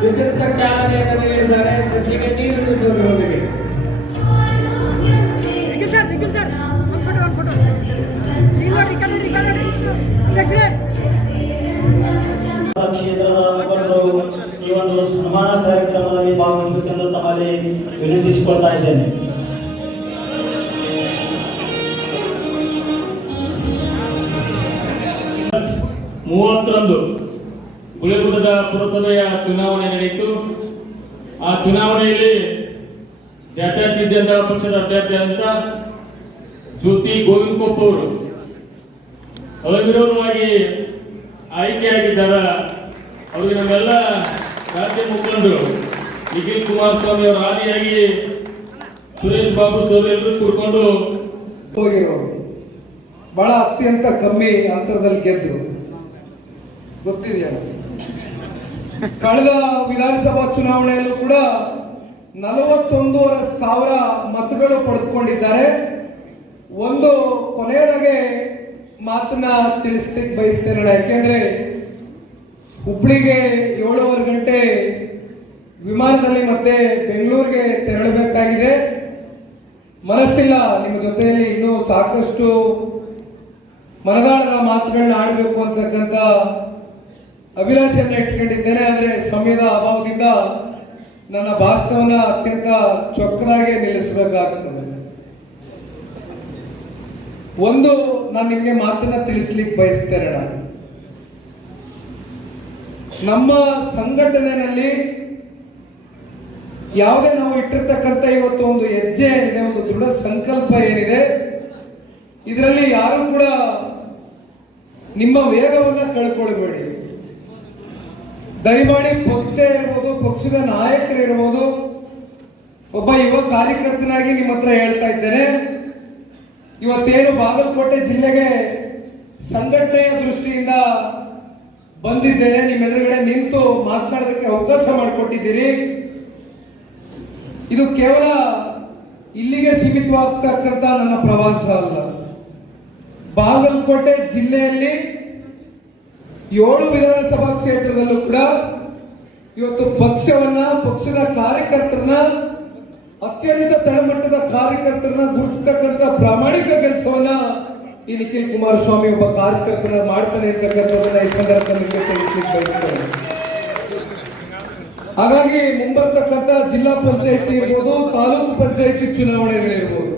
ವಿದ್ಯುತ್ ಚಾಲನೆಯನ್ನು ನೀಡಿದ್ದಾರೆ ಕೃಷಿಗೆ ನೀರು ಸರ್ ನಿಖಿಲ್ ಸರ್ ಒಂದು ಫೋಟೋ ಒಂದು ಫೋಟೋ ಇಲ್ಲಿ ನೋಡಿ ಈ ಕಡೆ ನೋಡಿ, ಈ ಅಧ್ಯಕ್ಷರೇ ಕ್ಷೇತ್ರದ ಮುಖಂಡರು ಈ ಒಂದು ಸನ್ಮಾನ ಕಾರ್ಯಕ್ರಮದಲ್ಲಿ ಭಾಗವಹಿಸಬೇಕೆಂದು ತಮ್ಮಲ್ಲಿ ವಿನಂತಿಸಿಕೊಳ್ತಾ ಇದ್ದೇನೆ. ಮೂವತ್ತರಂದು ಗುಳಿಗುಡ್ಡದ ಪುರಸಭೆಯ ಚುನಾವಣೆ ನಡೆಯಿತು. ಆ ಚುನಾವಣೆಯಲ್ಲಿ ಜಾತ್ಯತೀತ ಜನತಾ ಪಕ್ಷದ ಅಭ್ಯರ್ಥಿ ಅಂತ ಜ್ಯೋತಿ ಗೋವಿಂದ್ ಕೊಪ್ಪ ಅವರು ಅವಿರೋಧವಾಗಿ ಆಯ್ಕೆಯಾಗಿದ್ದಾರ. ಅವರಿಗೆ ನಮ್ಮೆಲ್ಲ ರಾಜ್ಯ ಮುಖಂಡರು ನಿಖಿಲ್ ಕುಮಾರಸ್ವಾಮಿ ಅವರು ಆದಿಯಾಗಿ ಸುರೇಶ್ ಬಾಬು ಕೂಡ್ಕೊಂಡು ಹೋಗಿರೋರು. ಬಹಳ ಅತ್ಯಂತ ಕಮ್ಮಿ ಅಂತರದಲ್ಲಿ ಗೆದ್ರು. ಗೊತ್ತಿದೆಯಾ? ಕಳೆದ ವಿಧಾನಸಭಾ ಚುನಾವಣೆಯಲ್ಲೂ ಕೂಡ ನಲವತ್ತೊಂದೂವರೆ ಸಾವಿರ ಮತಗಳು ಪಡೆದುಕೊಂಡಿದ್ದಾರೆ. ಒಂದು ಕೊನೆಯದಾಗೆ ಮಾತನ್ನ ತಿಳಿಸ್ಲಿಕ್ಕೆ ಬಯಸ್ತೇನೆ ಯಾಕೆಂದ್ರೆ ಹುಬ್ಳಿಗೆ ಏಳುವರೆ ಗಂಟೆ ವಿಮಾನದಲ್ಲಿ ಮತ್ತೆ ಬೆಂಗಳೂರಿಗೆ ತೆರಳಬೇಕಾಗಿದೆ. ಮನಸ್ಸಿಲ್ಲ ನಿಮ್ಮ ಜೊತೆಯಲ್ಲಿ ಇನ್ನೂ ಸಾಕಷ್ಟು ಮನದಾಳದ ಮಾತುಗಳನ್ನ ಆಡಬೇಕು ಅಂತಕ್ಕಂಥ ಅಭಿಲಾಷೆಯನ್ನು ಇಟ್ಕೊಂಡಿದ್ದೇನೆ ಆದರೆ ಸಮಯದ ಅಭಾವದಿಂದ ನನ್ನ ಭಾಷಣವನ್ನು ಅತ್ಯಂತ ಚೊಕ್ಕದಾಗಿ ನಿಲ್ಲಿಸಬೇಕಾಗ್ತದೆ. ಒಂದು, ನಾನು ನಿಮಗೆ ಮಾತನ್ನ ತಿಳಿಸ್ಲಿಕ್ಕೆ ಬಯಸ್ತೇನೆ ನಾನು. ನಮ್ಮ ಸಂಘಟನೆಯಲ್ಲಿ ಯಾವುದೇ ನಾವು ಇಟ್ಟಿರ್ತಕ್ಕಂಥ ಇವತ್ತು ಒಂದು ಹೆಜ್ಜೆ ಏನಿದೆ, ಒಂದು ದೃಢ ಸಂಕಲ್ಪ ಏನಿದೆ, ಇದರಲ್ಲಿ ಯಾರು ಕೂಡ ನಿಮ್ಮ ವೇಗವನ್ನ ಕಳ್ಕೊಳ್ಬೇಡಿ. ದಯಮಾಡಿ ಪಕ್ಷ ಇರ್ಬೋದು, ಪಕ್ಷದ ನಾಯಕರಿರ್ಬೋದು ಒಬ್ಬ ಯುವ ಕಾರ್ಯಕರ್ತನಾಗಿ ನಿಮ್ಮ ಹತ್ರ ಹೇಳ್ತಾ ಇದ್ದೇನೆ. ಇವತ್ತೇನು ಬಾಗಲಕೋಟೆ ಜಿಲ್ಲೆಗೆ ಸಂಘಟನೆಯ ದೃಷ್ಟಿಯಿಂದ ಬಂದಿದ್ದೇನೆ. ನಿಮ್ಮ ಎದುರುಗಡೆ ನಿಂತು ಮಾತನಾಡೋದಕ್ಕೆ ಅವಕಾಶ ಮಾಡಿಕೊಟ್ಟಿದ್ದೀರಿ. ಇದು ಕೇವಲ ಇಲ್ಲಿಗೆ ಸೀಮಿತವಾಗ್ತಕ್ಕಂಥ ನನ್ನ ಪ್ರವಾಸ ಅಲ್ಲ. ಬಾಗಲಕೋಟೆ ಜಿಲ್ಲೆಯಲ್ಲಿ ಏಳು ವಿಧಾನಸಭಾ ಕ್ಷೇತ್ರದಲ್ಲೂ ಕೂಡ ಇವತ್ತು ಪಕ್ಷವನ್ನ, ಪಕ್ಷದ ಕಾರ್ಯಕರ್ತರನ್ನ, ಅತ್ಯಂತ ತಳಮಟ್ಟದ ಕಾರ್ಯಕರ್ತರನ್ನ, ಗುರುತಿಸ್ತಕ್ಕಂಥ ಪ್ರಾಮಾಣಿಕ ಕೆಲಸವನ್ನ ಈ ನಿಖಿಲ್ ಕುಮಾರಸ್ವಾಮಿ ಒಬ್ಬ ಕಾರ್ಯಕರ್ತರ ಮಾಡ್ತಾನೆ ಅಂತಕ್ಕಂಥದ್ದನ್ನ ಈ ಸಂದರ್ಭದಲ್ಲಿ ತಿಳಿಸ್ಲಿಕ್ಕೆ ಬಯಸ್ತೇನೆ. ಹಾಗಾಗಿ ಮುಂಬರ್ತಕ್ಕಂಥ ಜಿಲ್ಲಾ ಪಂಚಾಯತಿ ಇರ್ಬೋದು, ತಾಲೂಕು ಪಂಚಾಯತಿ ಚುನಾವಣೆಗಳಿರ್ಬೋದು.